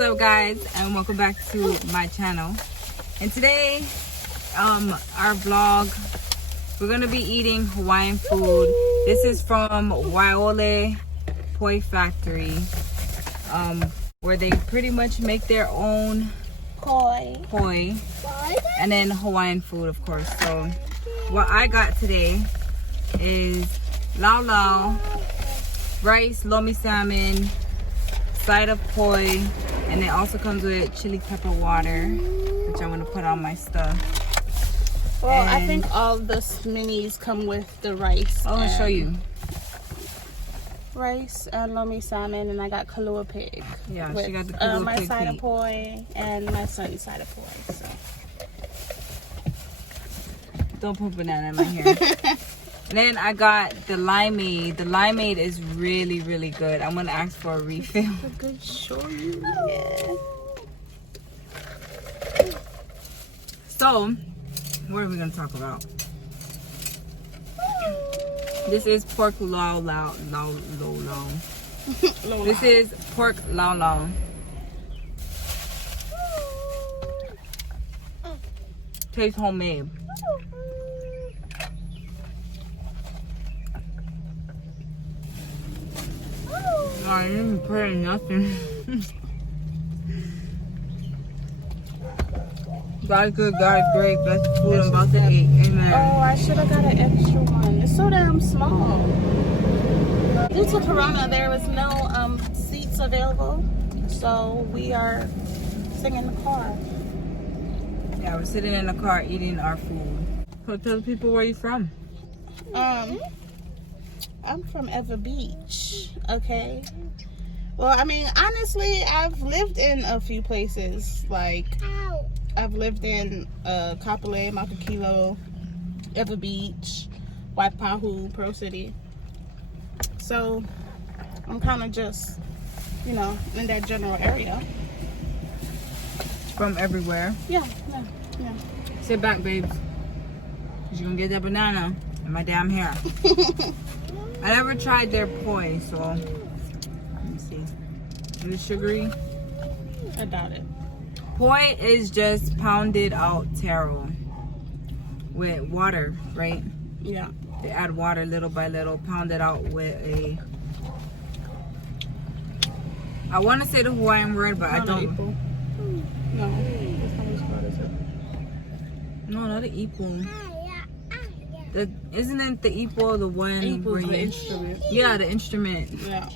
What's up, guys, and welcome back to my channel. And today our vlog, we're gonna be eating Hawaiian food. This is from Waiahole Poi Factory, where they pretty much make their own poi and then Hawaiian food, of course. So what I got today is lau, rice, lomi salmon, side of poi, and it also comes with chili pepper water, which I'm gonna put on my stuff. Well, and I think all the minis come with the rice. I'll show you. Rice and lomi salmon, and I got kalua pig. Yeah, with, she got the kalua my pig side feet. of poi and my son's side of poi. So. Don't put banana in my hair. And then I got the limeade. The limeade is really, really good. I'm gonna ask for a refill. A good shoyu. Yeah. So, what are we gonna talk about? This is pork lau. This is pork lau. Tastes homemade. I didn't put in nothing. God good, God great, best food I'm about to eat. Amen. Oh, I should have got an extra one. It's so damn small. Due to Corona, there was no seats available, so we are sitting in the car. Yeah, we're sitting in the car eating our food. So tell the people where you from. I'm from Ever Beach, okay? Well, I mean, honestly, I've lived in a few places. Like, I've lived in Kapolei, Makakilo, Ever Beach, Waipahu, Pearl City. So, I'm kind of just, you know, in that general area. From everywhere. Yeah. Sit back, babes. Cause you're gonna get that banana in my damn hair. I never tried their poi, so let me see. Is it sugary? I doubt it. Poi is just pounded out taro with water, right? Yeah. They add water little by little, pound it out with a, I want to say the Hawaiian word, but I don't. No, that's not as hard as it. No, not an ipo. Isn't it the ipo the one where the you, instrument? Yeah, the instrument. Yeah.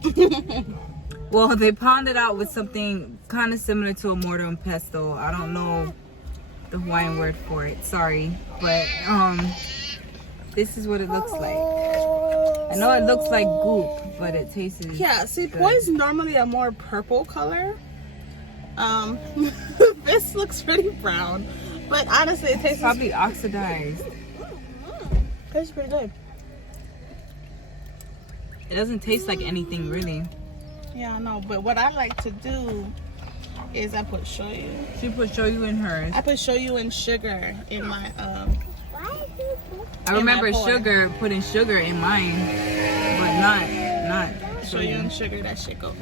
Well, they pound it out with something kind of similar to a mortar and pestle. I don't know the Hawaiian word for it. Sorry, but this is what it looks like. I know it looks like goop, but it tastes. Yeah. See, poi is normally a more purple color. This looks pretty brown, but honestly, it tastes probably oxidized. Tastes pretty good. It doesn't taste like anything really. Yeah, I know. But what I like to do is I put shoyu. She put shoyu in hers. I put shoyu and sugar in my I remember putting sugar in mine, but not shoyu and sugar. That shit go.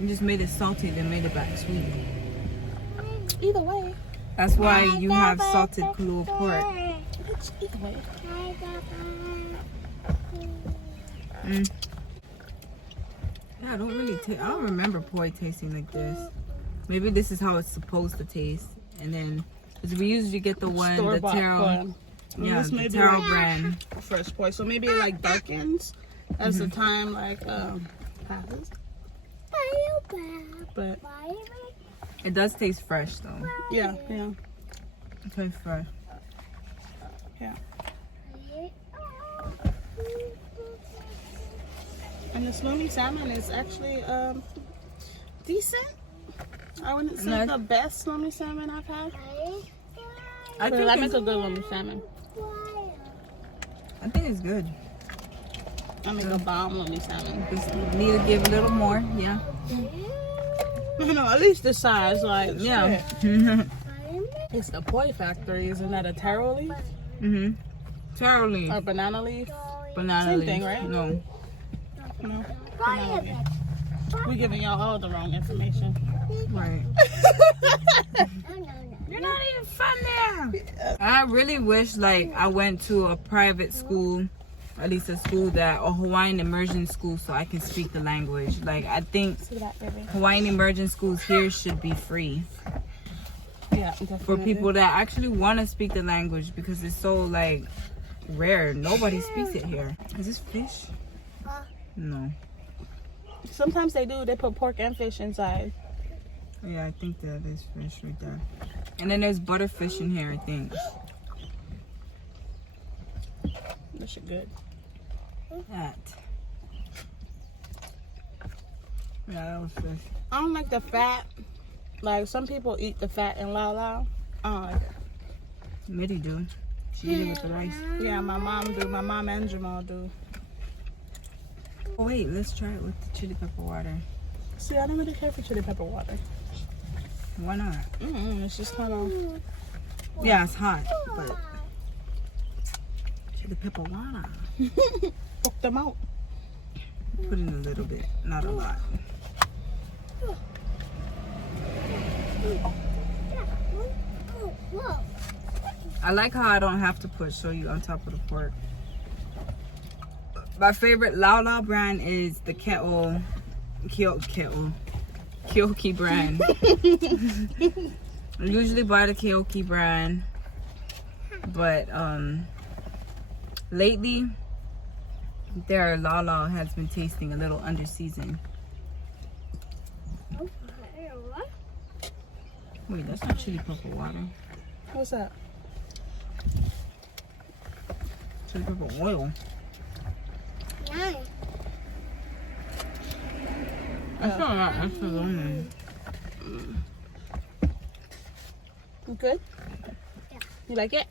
You just made it salty, then made it back sweet. Either way. That's why you have salted kalua pork. Either way. Yeah, I don't remember poi tasting like this. Maybe this is how it's supposed to taste. And then, because we usually get the one, the taro. Yeah, the taro brand. Fresh poi. So maybe it like darkens as the time like passes. But it does taste fresh though. Yeah. It tastes fresh. Yeah. And the lomi salmon is actually decent. I wouldn't say the best lomi salmon I've had. I think I make a good lomi salmon. I think it's good. I make a bomb lomi salmon. Just need to give a little more, yeah. No, at least the size, like yeah. It's the poi factory, isn't that a taro leaf? Taro leaf. Or banana leaf? Banana Same leaf. thing, right? No. No. Banana leaf. We're giving y'all all the wrong information. Right. You're not even from there. I really wish like I went to a private school, at least a school that, or Hawaiian immersion school, so I can speak the language. Like I think Hawaiian immersion schools here should be free. Yeah, definitely. For people that actually want to speak the language, because it's so like rare. Nobody speaks it here. Is this fish? No. Sometimes they do. They put pork and fish inside. Yeah, I think that is fish right there. And then there's butterfish in here, I think. That shit good. That. Yeah, that was fish. I don't like the fat. Like some people eat the fat in lao lao. I don't like it. Mitty do. She eat it with the rice. Yeah, my mom do. My mom and Jamal do. Oh wait, let's try it with the chili pepper water. See, I don't really care for chili pepper water. Why not? It's just kind of. Yeah, it's hot, but chili pepper water. Fuck them out. Put in a little bit, not a lot. I like how I don't have to put shoyu on top of the pork. My favorite Lao Lao brand is the Kyoki brand. I usually buy the Kyoki brand, but lately their Lao Lao has been tasting a little under seasoned. Wait, that's not chili pepper water. What's that? Chili pepper oil. That's not that. That's the lemon. You good? Yeah. You like it?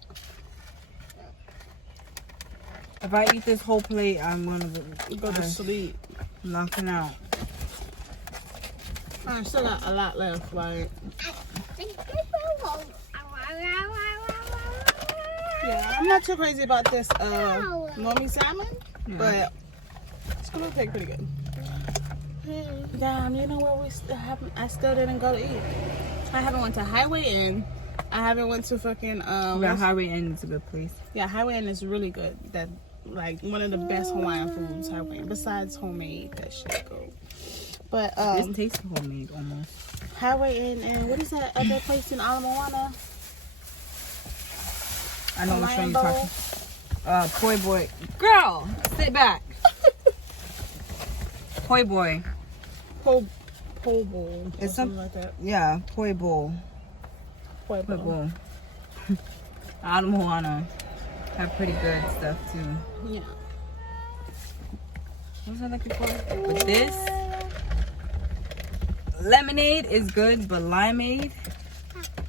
If I eat this whole plate, I'm gonna Go to sleep. Knocking out. I still got a lot left. Like, yeah, I'm not too crazy about this lomi salmon, but it's gonna taste pretty good. Damn, you know where we still haven't? I still didn't go to eat. I haven't went to Highway Inn. I haven't went to fucking Yeah, Highway Inn is a good place. Yeah, Highway Inn is really good. That like one of the best Hawaiian foods. Highway Inn, besides homemade, that shit go. But This tastes homemade almost. Highway Inn and what is that other place in Ala Moana? I know which one Hawaiian you're talking. Poi boy. Girl, sit back. Poi boy. Po bowl. It's something like that. Yeah, poi bowl. Poi Poi bowl. bowl. Ala Moana have pretty good stuff too. Yeah. What was I looking for? With this, lemonade is good, but limeade.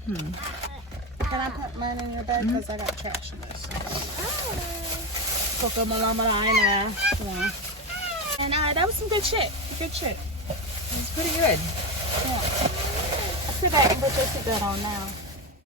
Can I put mine in your bag? Because I got trash in this. Yeah. And that was some good shit. Good shit. It's pretty good. Yeah. I feel like I'm going to put your seatbelt on now.